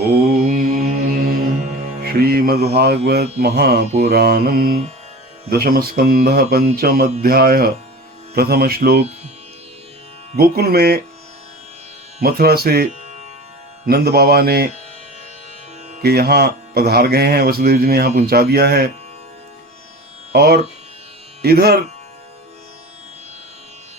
ओम श्रीमद्भागवत महापुराणम दशम स्कंध पंचम अध्याय प्रथम श्लोक। गोकुल में मथुरा से नंद बाबा ने के यहाँ पधार गए हैं, वसुदेव जी ने यहाँ पहुंचा दिया है और इधर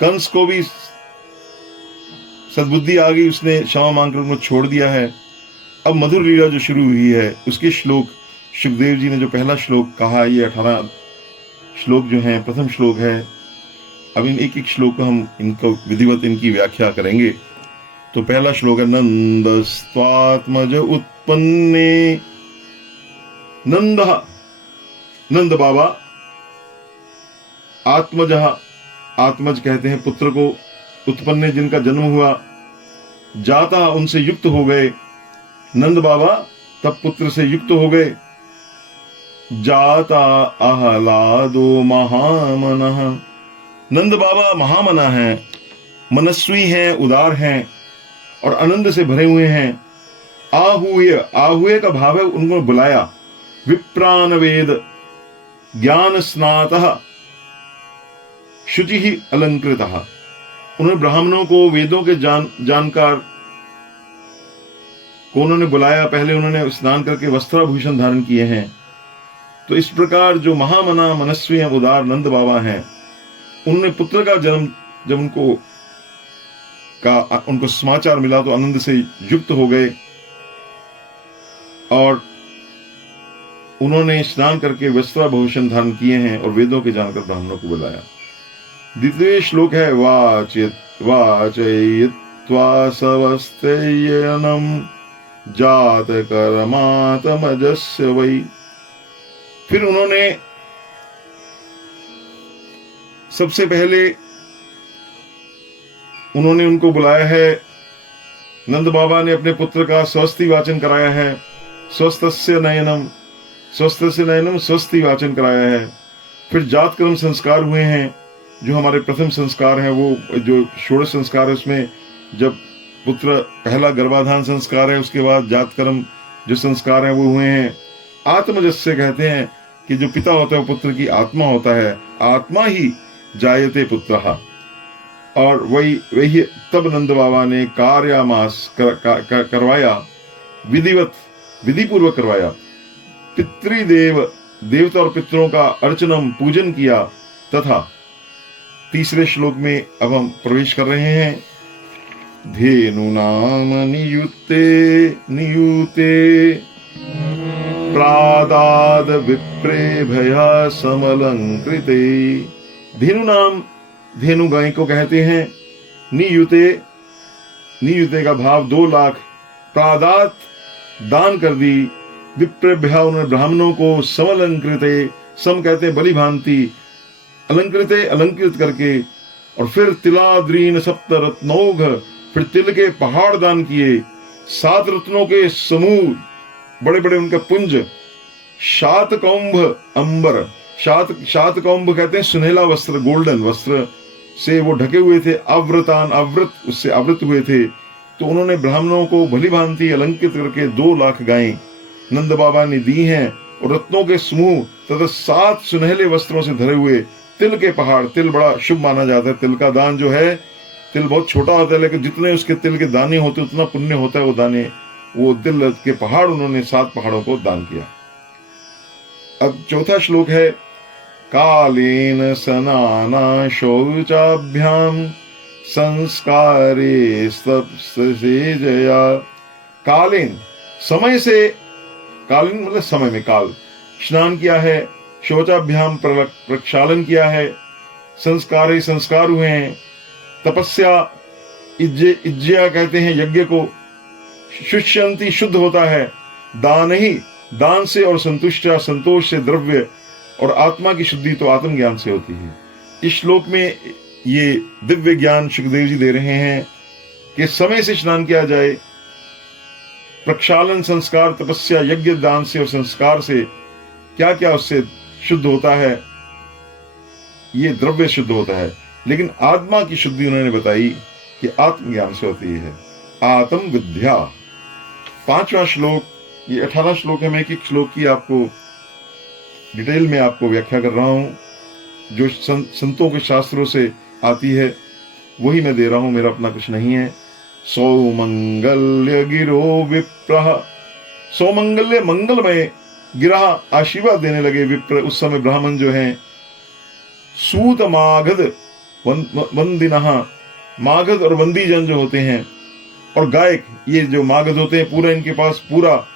कंस को भी सद्बुद्धि आ गई, उसने क्षमा मांगकर उनको छोड़ दिया है। अब मधुर लीला जो शुरू हुई है उसके श्लोक सुखदेव जी ने जो पहला श्लोक कहा, ये 18 श्लोक जो हैं, प्रथम श्लोक है। अब इन एक एक श्लोक को हम इनको विधिवत इनकी व्याख्या करेंगे। तो पहला श्लोक है नंदस्त्वात्मज उत्पन्ने। नंद बाबा, आत्मजः, आत्मज कहते हैं पुत्र को, उत्पन्ने जिनका जन्म हुआ, जाता उनसे युक्त हो गए। नंद बाबा तब पुत्र से युक्त हो गए। जाता आह्लादो महामनः। नंद बाबा महामना हैं, मनस्वी हैं, उदार हैं और आनंद से भरे हुए हैं। आहूय का भाव है उनको बुलाया। विप्रान वेद ज्ञान स्नातः शुचि ही अलंकृतः। उन्होंने ब्राह्मणों को, वेदों के जानकार को उन्होंने बुलाया। पहले उन्होंने स्नान करके वस्त्राभूषण धारण किए हैं। तो इस प्रकार जो महामना, मनस्वी हैं, उदार नंद बाबा हैं, उन्होंने पुत्र का जन्म जब उनको समाचार मिला तो आनंद से युक्त हो गए और उन्होंने स्नान करके वस्त्राभूषण धारण किए हैं और वेदों के जानकर ब्राह्मणों को बुलाया। द्वितीय श्लोक है वाचयित्वा सवस्तेयनम जात कर्मातमजस्य वै। फिर उन्होंने सबसे पहले उनको बुलाया है। नंद बाबा ने अपने पुत्र का स्वस्ति वाचन कराया है। स्वस्थस्य नयनम, स्वस्ति वाचन कराया है। फिर जात कर्म संस्कार हुए हैं, जो हमारे प्रथम संस्कार हैं, वो जो षोडश संस्कार है उसमें जब पुत्र, पहला गर्भाधान संस्कार है, उसके बाद जात कर्म जो संस्कार है वो हुए हैं। आत्मजस्य कहते हैं कि जो पिता होता है वो पुत्र की आत्मा होता है। आत्मा ही जायते पुत्रः। और वही तब नंद बाबा ने कार्यामास करवाया, विधिपूर्वक करवाया। पितृदेव, देवता और पितरों का अर्चनम, पूजन किया। तथा तीसरे श्लोक में अब हम प्रवेश कर रहे हैं। धेनु नाम नियुते प्रादाद विप्रेभया समलंकृते। धेनु नाम, धेनु गाय को कहते हैं। नियुते का भाव 2 लाख। प्रादात दान कर दी। विप्रेभ्या उन्होंने ब्राह्मणों को। समलंकृते, सम कहते हैं बलि भांति, अलंकृते अलंकृत करके। और फिर तिलाद्रीन सप्त रत्नौघ, फिर तिल के पहाड़ दान किए। 7 रत्नों के समूह, बड़े बड़े उनका पुंज। शातकौंभ अंबर, शातकौंभ कहते हैं सुनहला वस्त्र, गोल्डन वस्त्र से वो ढके हुए थे। अव्रतान, अव्रत, उससे आवृत हुए थे। तो उन्होंने ब्राह्मणों को भली भांति अलंकृत करके 2 लाख गायें नंद बाबा ने दी हैं और रत्नों के समूह तथा 7 सुनहले वस्त्रों से धरे हुए तिल के पहाड़। तिल बड़ा शुभ माना जाता है। तिल का दान जो है, तिल बहुत छोटा होता है लेकिन जितने उसके तिल के दाने होते उतना पुण्य होता है। वो दाने, वो तिल के पहाड़ उन्होंने 7 पहाड़ों को दान किया। अब चौथा श्लोक है कालेन सनाना शौचाभ्याम संस्कारे से जया। कालेन, समय से, कालीन मतलब समय में, काल, स्नान किया है। शौचाभ्याम प्रक्षालन किया है। संस्कार, संस्कार हुए हैं। तपस्या, इज्ज्या कहते हैं यज्ञ को। शुष्यंती, शुद्ध होता है। दान ही, दान से और संतुष्टा, संतोष से द्रव्य और आत्मा की शुद्धि तो आत्मज्ञान से होती है। इस श्लोक में ये दिव्य ज्ञान सुखदेव जी दे रहे हैं कि समय से स्नान किया जाए। प्रक्षालन, संस्कार, तपस्या, यज्ञ, दान से और संस्कार से क्या क्या उससे शुद्ध होता है, ये द्रव्य शुद्ध होता है। लेकिन आत्मा की शुद्धि उन्होंने बताई कि आत्मज्ञान से होती है। आत्म विद्या। 5वां श्लोक, ये 18 श्लोक है, मैं एक एक श्लोक की आपको डिटेल में आपको व्याख्या कर रहा हूं, जो संतों के शास्त्रों से आती है वही मैं दे रहा हूं, मेरा अपना कुछ नहीं है। सौमंगल्य गिरो विप्रः, सौमंगल्य मंगलमय गिरा आशीर्वाद देने लगे विप्र। उस समय ब्राह्मण जो हैं, सूत मागध वंदिनः, मागध और वंदीजन जो होते हैं, और गायक, ये जो मागध होते हैं पूरा इनके पास पूरा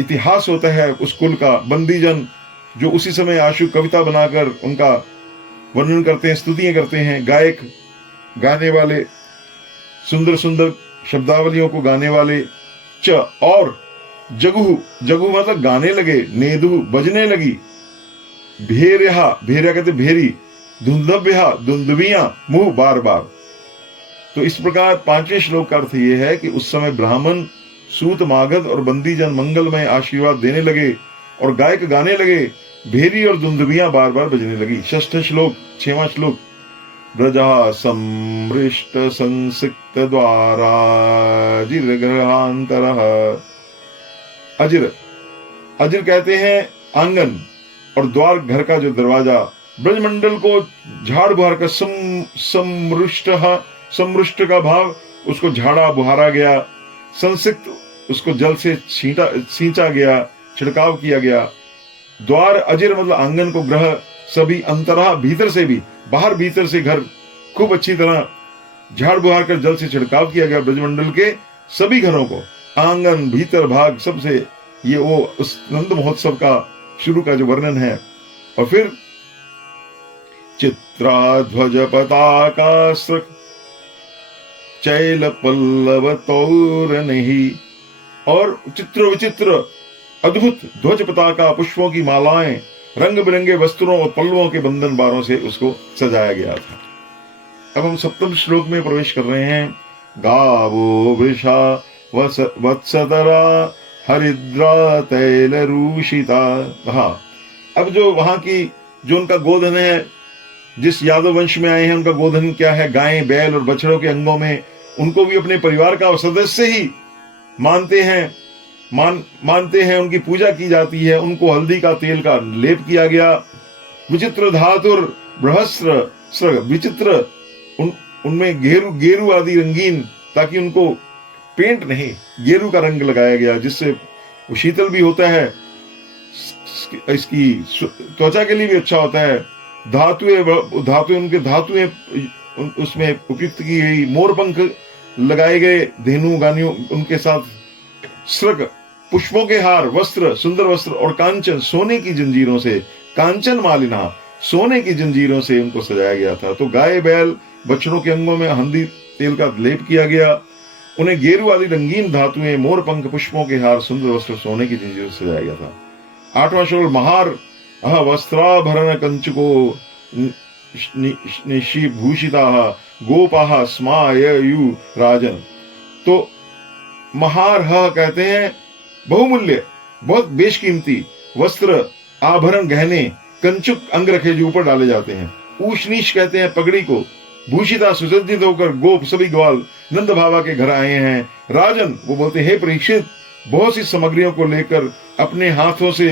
इतिहास होता है उस कुल का। बंदीजन जो उसी समय आशु कविता बनाकर उनका वर्णन करते हैं, स्तुतियां करते हैं। गायक गाने वाले, सुंदर सुंदर शब्दावलियों को गाने वाले। च और जगु, जगु मतलब गाने लगे, नेदु बजने लगी। भेर्या, भेर्या कहते भेरी। धुंधव्या, धुंधवियां मुंह बार बार। तो इस प्रकार 5वें श्लोक का अर्थ यह है कि उस समय ब्राह्मण, सूत मागध और बंदीजन मंगलमय आशीर्वाद देने लगे और गायक गाने लगे, भेरी और धुंधवियां बार बार बजने लगी। 6वां श्लोक, 6वां श्लोक। ब्रजा समृष्ट संसिक्त द्वारा जिरग्रहांतरः, अजिर, अजिर कहते हैं आंगन और द्वार, घर का जो दरवाजा। ब्रजमंडल को झाड़ बुहार का समृष्ट, समृष्ट का भाव, उसको झाड़ा बुहारा गया। संसिक्त, उसको जल से सींचा गया, छिड़काव किया गया। द्वार, अजिर मतलब आंगन को, ग्रह सभी, अंतरहा भीतर से भी, बाहर भीतर से घर खूब अच्छी तरह झाड़ बुहार कर जल से छिड़काव किया गया ब्रजमंडल के सभी घरों को, आंगन भीतर भाग सबसे। ये वो उस नंद महोत्सव का शुरू का जो वर्णन है। और फिर चित्राध्वज पताका सृक् चैल पल्लव तौरनिहि, और चित्र विचित्र अद्भुत ध्वज पताका, पुष्पों की मालाएं, रंग बिरंगे वस्त्रों और पल्लवों के बंधन बारों से उसको सजाया गया था। अब हम 7वें श्लोक में प्रवेश कर रहे हैं। गावो वृषा वत्सतरा हरिद्रा तैल रूषिता। हाँ, अब जो वहां की, जो उनका गोधन है, जिस यादव वंश में आए हैं, उनका गोधन क्या है? गायें, बैल और बछड़ों के अंगों में उनको भी अपने परिवार का सदस्य ही मानते हैं, मानते हैं। उनकी पूजा की जाती है, उनको हल्दी का तेल का लेप किया गया। विचित्र धातुर बृहस्र स्रग, विचित्र उनमें गेरू आदि रंगीन, ताकि उनको पेंट नहीं, गेरू का रंग लगाया गया, जिससे वो शीतल भी होता है, इसकी त्वचा के लिए भी अच्छा होता है। धातुएं उनके धातुएं उसमें उपयुक्त की गई। मोरपंख लगाए गए, धेनु गानियों उनके साथ। स्रग पुष्पों के हार, वस्त्र सुंदर वस्त्र, और कांचन सोने की जंजीरों से, कांचन मालिना सोने की जंजीरों से उनको सजाया गया था। तो गाय बैल बछड़ों के अंगों में हल्दी तेल का लेप किया गया। उन्हें गेरू आदि रंगीन धातुएं, मोरपंख, पुष्पों के हार, सुंदर वस्त्र, सोने की जंजीरों से सजाया गया था। 8वां श्लोक। महार वस्त्राभरण कंचुको निशिभूषिता गोपाः स्माययु राजन। तो महार कहते हैं बहुमूल्य, बहुत बेशकीमती वस्त्र, आभरण, गहने, कंचुक अंग रखे जो ऊपर डाले जाते हैं। ऊष्नीश कहते हैं पगड़ी को। भूषिता सुसज्जित होकर गोप सभी ग्वाल नंद बाबा के घर आए हैं। राजन वो बोलते हैं, हे परीक्षित, बहुत सी सामग्रियों को लेकर अपने हाथों से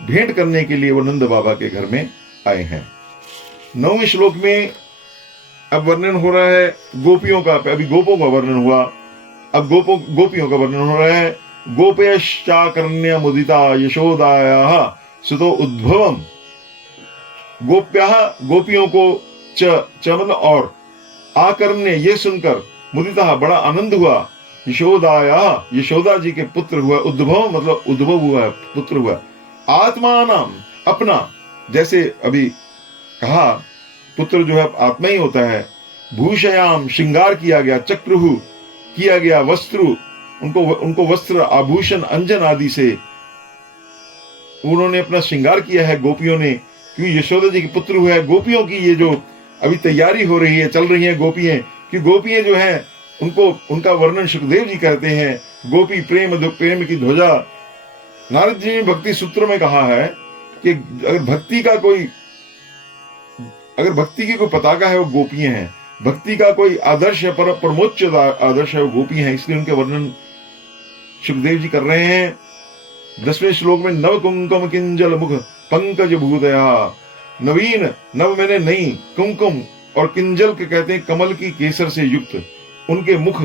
भेंट करने के लिए वो नंद बाबा के घर में आए हैं। 9वें श्लोक में अब वर्णन हो रहा है गोपियों का। अभी गोपों का वर्णन हुआ, अब गोपियों का वर्णन हो रहा है। गोप्यश्चाकर्ण्य मुदिता यशोदायाः सुतो उद्भवम। गोप्याः गोपियों को, च मतलब और, आकर्ण्य ये सुनकर, मुदिता बड़ा आनंद हुआ, यशोदायाः यशोदा जी के पुत्र हुआ, उद्भव मतलब उद्भव हुआ, पुत्र हुआ। आत्मानाम अपना, जैसे अभी कहा पुत्र जो है आत्मा ही होता है। भूषयाम श्रृंगार किया गया, चक्रुहु किया गया, वस्त्रु उनको वस्त्र, आभूषण, अंजन आदि से उन्होंने अपना श्रृंगार किया है गोपियों ने, क्योंकि यशोदा जी के पुत्र हुआ है। गोपियों की ये जो अभी तैयारी हो रही है, चल रही है गोपियां, कि गोपियां जो हैं उनको, उनका वर्णन सुखदेव जी करते हैं। गोपी प्रेम की ध्वजा। नारद जी ने भक्ति सूत्र में कहा है कि अगर भक्ति की कोई पताका है वो गोपियां हैं, भक्ति का कोई आदर्श है, परमोच्च आदर्श है वो गोपी हैं। इसलिए उनके वर्णन सुखदेव जी कर रहे हैं 10वें श्लोक में। नव कुंकुम किंजल मुख पंकज भूतया, नवीन नव मैंने नई, कुमकुम और किंजल के कहते हैं कमल की केसर से युक्त उनके मुख,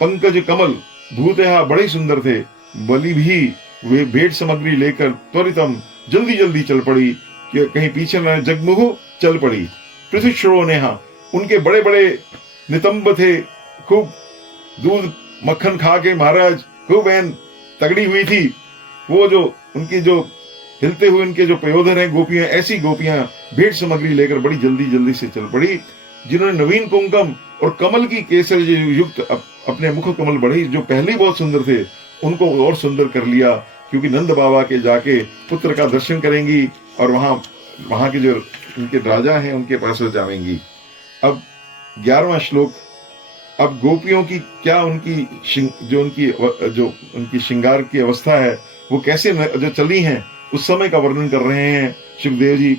पंकज कमल भूतया बड़े सुंदर थे। बलि भी वे भेंट सामग्री लेकर त्वरितम जल्दी जल्दी चल पड़ी कि कहीं पीछे न जगमुहु चल पड़ी। पृथ्वी नेहा उनके बड़े बड़े नितंब थे, खूब दूध मक्खन खा के महाराज खूब एन तगड़ी हुई थी। वो जो उनकी जो हिलते हुए उनके जो पयोधर हैं गोपियां, ऐसी गोपियां भेंट सामग्री लेकर बड़ी जल्दी जल्दी से चल पड़ी, जिन्होंने नवीन कुंकुम और कमल की केसर युक्त अपने मुख कमल बढ़े जो पहले ही बहुत सुंदर थे उनको और सुंदर कर लिया, क्योंकि नंद बाबा के जाके पुत्र का दर्शन करेंगी और वहां के जो उनके राजा हैं उनके पास जाएंगी। अब 11वां श्लोक। अब गोपियों की क्या उनकी जो उनकी श्रृंगार की अवस्था है वो कैसे जो चली हैं उस समय का वर्णन कर रहे हैं सुखदेव जी।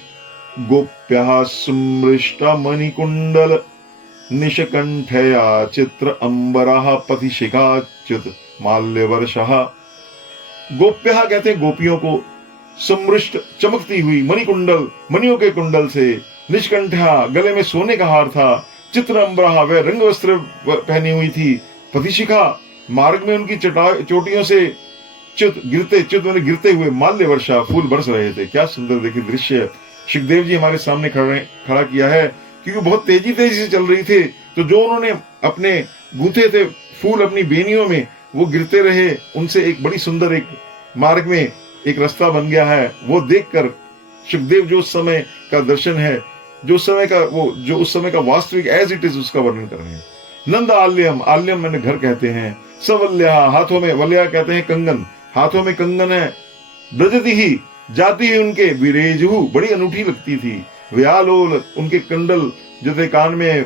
गोप्या सुमृष्टा मणिकुंडल निशकंठया चित्र अंबरा पथिशिखाच्युत माल्यवर्षः। गोप्या कहते हैं गोपियों को, समृष्ट चमकती हुई मणिकुंडल मणियों के कुंडल से, निष्कंठा गले में सोने का हार था, चित्र अंबरा वह रंग वस्त्र पहनी हुई थी, पथिशिखा मार्ग में उनकी चोटियों से च्युत मैंने गिरते हुए माल्य वर्षा फूल बरस रहे थे। क्या सुंदर देखिए दृश्य सुखदेव जी हमारे सामने खड़ा किया है, क्योंकि बहुत तेजी से चल रही थे, तो जो उन्होंने अपने गूंथे थे फूल अपनी बेनियों में वो गिरते रहे, उनसे एक बड़ी सुंदर एक मार्ग में एक रास्ता बन गया है। वो देखकर सुखदेव जो उस समय का दर्शन है, जो उस समय का वास्तविक एज इट इज उसका वर्णन कर रहे हैं। नंद आल्यम, आल्यम मैंने घर कहते हैं, सवल्या हाथों में, वल्या कहते हैं कंगन, हाथों में कंगन है, ब्रजति ही जाती ही उनके, विरेजहु बड़ी अनूठी लगती थी, व्यालोल उनके कंडल जो थे कान में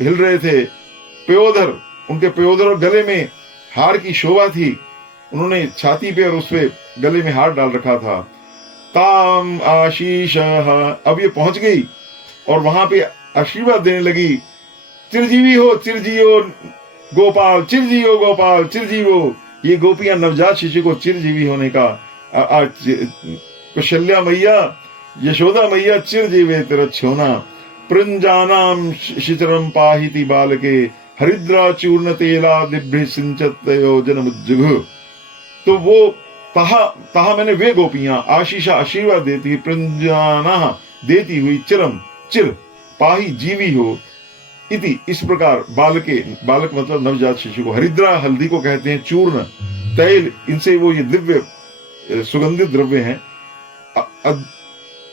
हिल रहे थे, पयोधर उनके पयोधर और गले में हार की शोभा थी, उन्होंने छाती पे और उस पे गले में हार डाल रखा था। ताम आशीष, अब ये पहुंच गई और वहां पे आशीर्वाद देने लगी, चिरजीवी हो गोपाल, चिरजीवो गोपाल, चिरजीवो। ये गोपियां नवजात शिशु को चिरजीवी होने का, कौशल्या मैया यशोदा मैया चिरजीवे तेरा छोना, प्रंजानाम शिचरम पाहिति बालके, हरिद्रा चूर्ण तेला दिभ्य सिंचतयो जनमुज्जुघ। तो वो तहा मैंने वे गोपियां आशीषा आशीर्वाद देती, प्रंजाना देती हुई, चिरम चिर, पाही जीवी हो, इति इस प्रकार बालके, बालक मतलब नवजात शिशु को, हरिद्रा हल्दी को कहते हैं, चूर्ण तैल इनसे वो ये दिव्य सुगंधित द्रव्य हैं,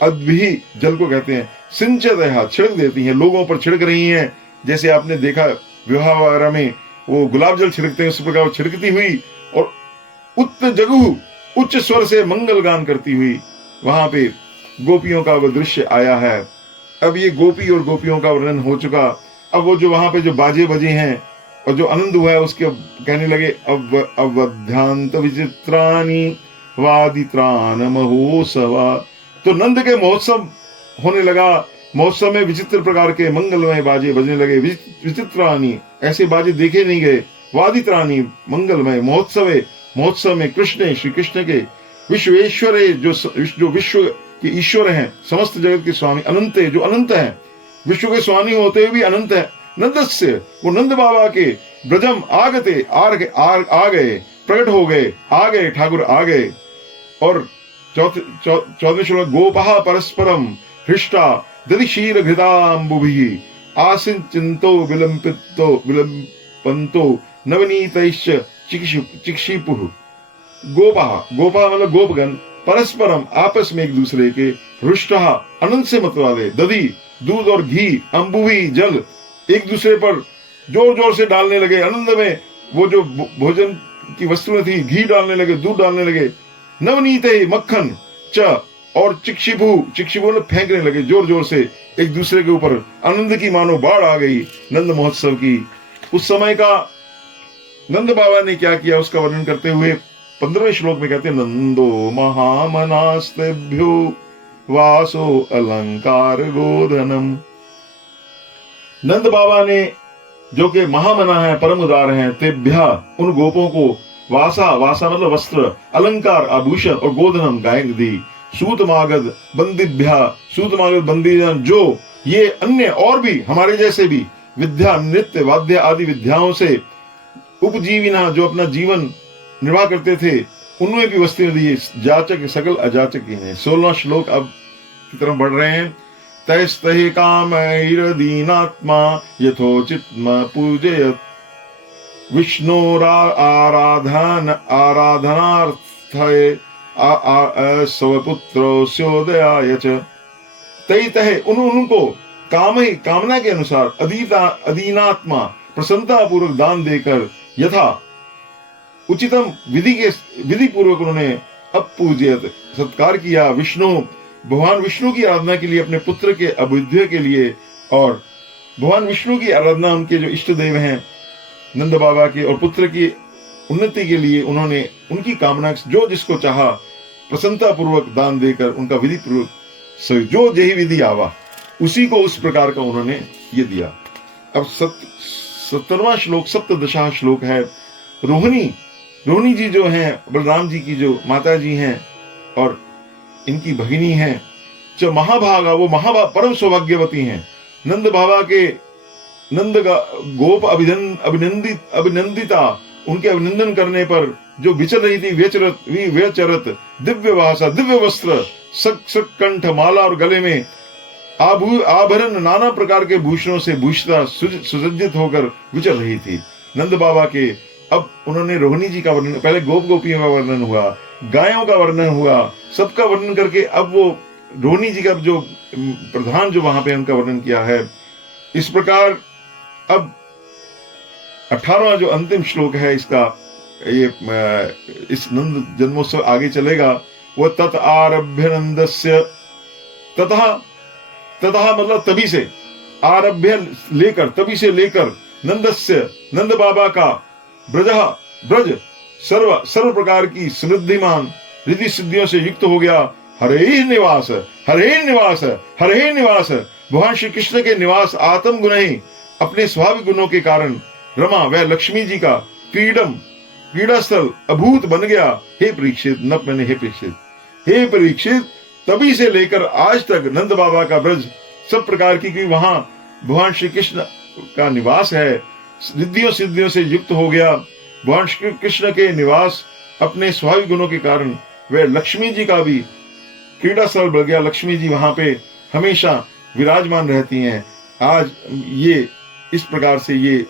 अद्भि जल को कहते हैं, सिंचतया छिड़क देती हैं, लोगों पर छिड़क रही हैं। जैसे आपने देखा विवाह वगैरह में वो गुलाब जल छिड़कते हैं, उस प्रकार वो छिड़कती हुई और उत्त जगहु उच्च स्वर से मंगल गान करती हुई वहां पे गोपियों का वह दृश्य आया है। अब ये गोपी और गोपियों का वर्णन हो चुका। अब वो जो वहां पे जो बाजे बजे हैं और जो आनंद हुआ है उसके कहने लगे, अवध्यांत विचित्राणि वादित्रान महोत्सवा। तो नंद के महोत्सव होने लगा, महोत्सव में विचित्र प्रकार के मंगलमय बाजे बजने लगे, विचित्राणि ऐसे बाजे देखे नहीं गए, वादित्राणि मंगलमय, महोत्सव में कृष्ण श्री कृष्ण के, विश्वेश्वरे जो विश्व के ईश्वर हैं, समस्त जगत के स्वामी, अनंत जो अनंत है, विश्व के स्वामी होते हुए भी अनंत है, नंदस्य वो नंद बाबा के, ब्रजम आगते आ गए, प्रकट हो गए, आ गए, ठाकुर आ गए। और चौदह श्लोक, गोपहा परस्परम हृष्टा दधि क्षीर घृतांबुभि आसिन चिंतो विलंपंतो नवनीतैश्च चिक्षिपुः। गोपा मतलब गोपगण, परस्परम आपस में एक दूसरे के, हृष्टा अनंत से मत वाले, दधि दूध और घी, अंबुभि जल एक दूसरे पर जोर जोर से डालने लगे, आनंद में वो जो भोजन की वस्तुएं थी घी डालने लगे, दूध डालने लगे, नवनीत मक्खन च और चिक्षिपु ने फेंकने लगे जोर जोर से एक दूसरे के ऊपर, आनंद की मानो बाढ़ आ गई नंद महोत्सव की। उस समय का नंद बाबा ने क्या किया उसका वर्णन करते हुए 15वें श्लोक में कहते हैं, नंदो महामनास्तेभ्यो वासो अलंकार गोधनम। नंद बाबा ने जो कि महामना है, परम उदार हैं, तेभ्या उन गोपों को, वासा, वासा मतलब वस्त्र, अलंकार आभूषण और गोधनम गाय दी। सूतमागध बंदीभ्या, सूतमागध बंदीजन जो ये अन्य और भी हमारे जैसे भी विद्या नृत्य वाद्य आदि विद्याओं से उपजीविना जो अपना जीवन निर्वाह करते थे, उनमें भी वस्त्र दी। जाचक सकल अजाचक ने। 16 श्लोक अब की तरफ बढ़ रहे हैं। तैस्तहि कामैरदीनात्मा यथोचित पूजयत विष्णोरा आराधनार्थये स्वपुत्रोऽस्योदयाय च। तै तह उनको कामना के अनुसार अधीनात्मा प्रसन्नता पूर्वक दान देकर यथा उचितम विधि पूर्वक उन्होंने अपूज्यत सत्कार किया। भगवान विष्णु की आराधना के लिए, अपने पुत्र के अभ्युदय के लिए, और भगवान विष्णु की आराधना उनके जो इष्ट देव हैं नंद बाबा के और पुत्र की उन्नति के लिए उन्होंने उनकी कामना जो जिसको चाहा प्रसन्नता पूर्वक दान देकर उनका विधि पूर्वक जो यही विधि आवा उसी को उस प्रकार का उन्होंने ये दिया। अब 17वां श्लोक, सप्तदशा श्लोक है। रोहिणी जी जो हैं बलराम जी की जो माता जी हैं और इनकी भगिनी हैं, जो महाभागा, वो परम सौभाग्यवती हैं। नंद बाबा के गोप अभिनंदिता, उनके अभिनंदन करने पर जो विचर रही थी, व्यचरत दिव्य वासा, दिव्य वस्त्र, कंठ माला और गले में आभरण नाना प्रकार के भूषणों से भूषिता सुसज्जित होकर विचर रही थी नंद बाबा के। अब उन्होंने रोहिणी जी का वर्णन, पहले गोपियों का वर्णन हुआ, गायों का वर्णन हुआ, सबका वर्णन करके अब वो रोहिणी जी का जो प्रधान जो वहां पे उनका वर्णन किया है। इस प्रकार अब 18वां जो अंतिम श्लोक है इसका, ये इस नंद जन्मोत्सव आगे चलेगा। वो तत आरभ्य नंदस्य, तथा मतलब तभी से, आरभ्य लेकर, तभी से लेकर, नंदस्य नंद बाबा का, ब्रज सर्व प्रकार की समृद्धिमान रिद्धि सिद्धियों से युक्त हो गया। हरे निवास, हरे निवास, हरे निवास। भगवान श्री कृष्ण के निवास आत्म गुण ही अपने स्वाभाविक गुणों के कारण रमा वह लक्ष्मी जी का क्रीड़ा स्थल अभूत बन गया। हे परीक्षित, न मैंने हे परीक्षित, तभी से लेकर आज तक नंद बाबा का ब्रज सब प्रकार की वहां भगवान श्री कृष्ण का निवास है, रिद्धियों सिद्धियों से युक्त हो गया। भगवान श्री कृष्ण के निवास अपने स्वाभाविक गुणों के कारण वह लक्ष्मी जी का भी क्रीड़ा स्थल बढ़ गया। लक्ष्मी जी वहां पे हमेशा विराजमान रहती हैं। आज ये इस प्रकार से ये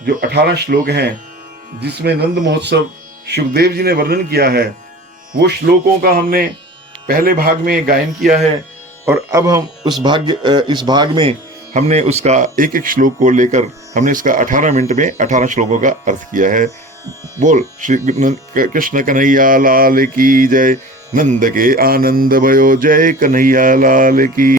जो 18 श्लोक हैं जिसमें नंद महोत्सव सुखदेव जी ने वर्णन किया है, वो श्लोकों का हमने पहले भाग में गायन किया है और अब हम इस भाग में हमने उसका एक एक श्लोक को लेकर हमने इसका 18 मिनट में 18 श्लोकों का अर्थ किया है। बोल श्री कृष्ण कन्हैया लाल की जय। नंद के आनंद भयो जय कन्हैया लाल की।